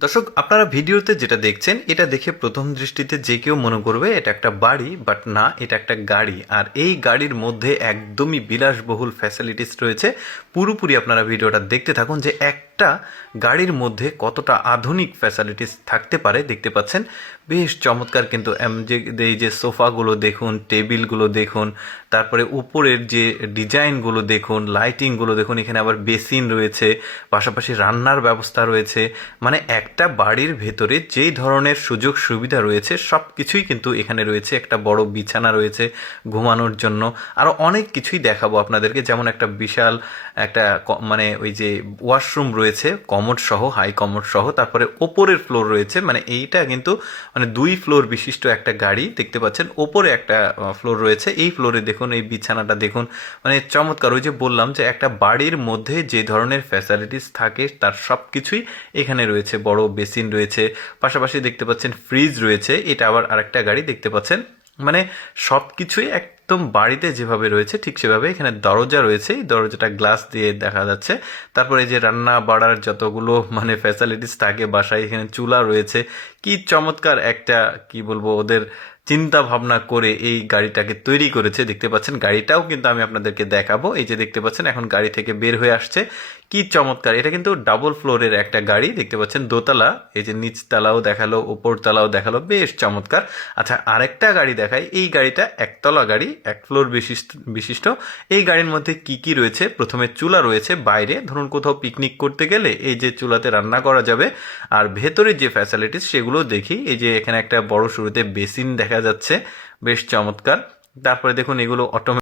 দর্শক, আপনারা ভিডিওতে যেটা দেখছেন এটা দেখে প্রথম দৃষ্টিতে যে কেউ মনে করবে এটা একটা বাড়ি, বাট না, এটা একটা গাড়ি। আর এই গাড়ির মধ্যে একদমই বিলাসবহুল ফ্যাসিলিটিস রয়েছে। পুরোপুরি আপনারা ভিডিওটা দেখতে থাকুন যে একটা গাড়ির মধ্যে কতটা আধুনিক ফ্যাসিলিটিস থাকতে পারে। দেখতে পাচ্ছেন বেশ চমৎকার কিন্তু যে এই যে সোফাগুলো দেখুন, টেবিলগুলো দেখুন, তারপরে উপরের যে ডিজাইনগুলো দেখুন, লাইটিংগুলো দেখুন, এখানে আবার বেসিন রয়েছে, পাশাপাশি রান্নার ব্যবস্থা রয়েছে। মানে একটা বাড়ির ভেতরে যেই ধরনের সুযোগ সুবিধা রয়েছে সব কিছুই কিন্তু এখানে রয়েছে। একটা বড় বিছানা রয়েছে ঘুমানোর জন্য, আরও অনেক কিছুই দেখাবো আপনাদেরকে। যেমন একটা বিশাল একটা মানে ওই যে ওয়াশরুম রয়েছে কমোড সহ, হাই কমোড সহ। তারপরে ওপরের ফ্লোর রয়েছে, মানে এইটা কিন্তু মানে 2 ফ্লোর বিশিষ্ট একটা গাড়ি। দেখতে পাচ্ছেন ওপরে একটা ফ্লোর রয়েছে, এই ফ্লোরে দেখুন এই বিছানাটা দেখুন, মানে চমৎকার। ওই যে বললাম যে একটা বাড়ির মধ্যে যে ধরনের ফ্যাসিলিটিস থাকে তার সব কিছুই এখানে রয়েছে। বড় বেসিন রয়েছে, পাশাপাশি দেখতে পাচ্ছেন ফ্রিজ রয়েছে। এটা আবার আরেকটা গাড়ি দেখতে পাচ্ছেন। মানে সব কিছুই একদম বাড়িতে যেভাবে রয়েছে ঠিক সেভাবে। এখানে দরজা রয়েছে, এই দরজাটা গ্লাস দিয়ে দেখা যাচ্ছে। তারপরে যে রান্না বাড়ার যতগুলো মানে ফ্যাসিলিটিস থাকে বাসায়, এখানে চুলা রয়েছে। কি চমৎকার একটা, কি বলবো, ওদের চিন্তা ভাবনা করে এই গাড়িটাকে তৈরি করেছে। দেখতে পাচ্ছেন গাড়িটাও কিন্তু আমি আপনাদেরকে দেখাবো। এই যে দেখতে পাচ্ছেন এখন গাড়ি থেকে বের হয়ে আসছে। কি চমৎকার! এটা কিন্তু ডাবল ফ্লোরের একটা গাড়ি। দেখতে পাচ্ছেন দোতলা, এই যে নিচতলাও দেখালো, উপরতলাও দেখালো, বেশ চমৎকার। আচ্ছা, আরেকটা গাড়ি দেখাই। এই গাড়িটা একতলা গাড়ি, 1 ফ্লোর বিশিষ্ট। এই গাড়ির মধ্যে কি কি রয়েছে? প্রথমে চুলা রয়েছে বাইরে, ধরুন কোথাও পিকনিক করতে গেলে এই যে চুলাতে রান্না করা যাবে। আর ভেতরে যে ফ্যাসিলিটিস সেগুলো দেখি। এই যে এখানে একটা বড় শুরুতে বেসিন দেখা যাচ্ছে, বেশ চমৎকার। তারপরে দেখুন এগুলো অটোমেটিক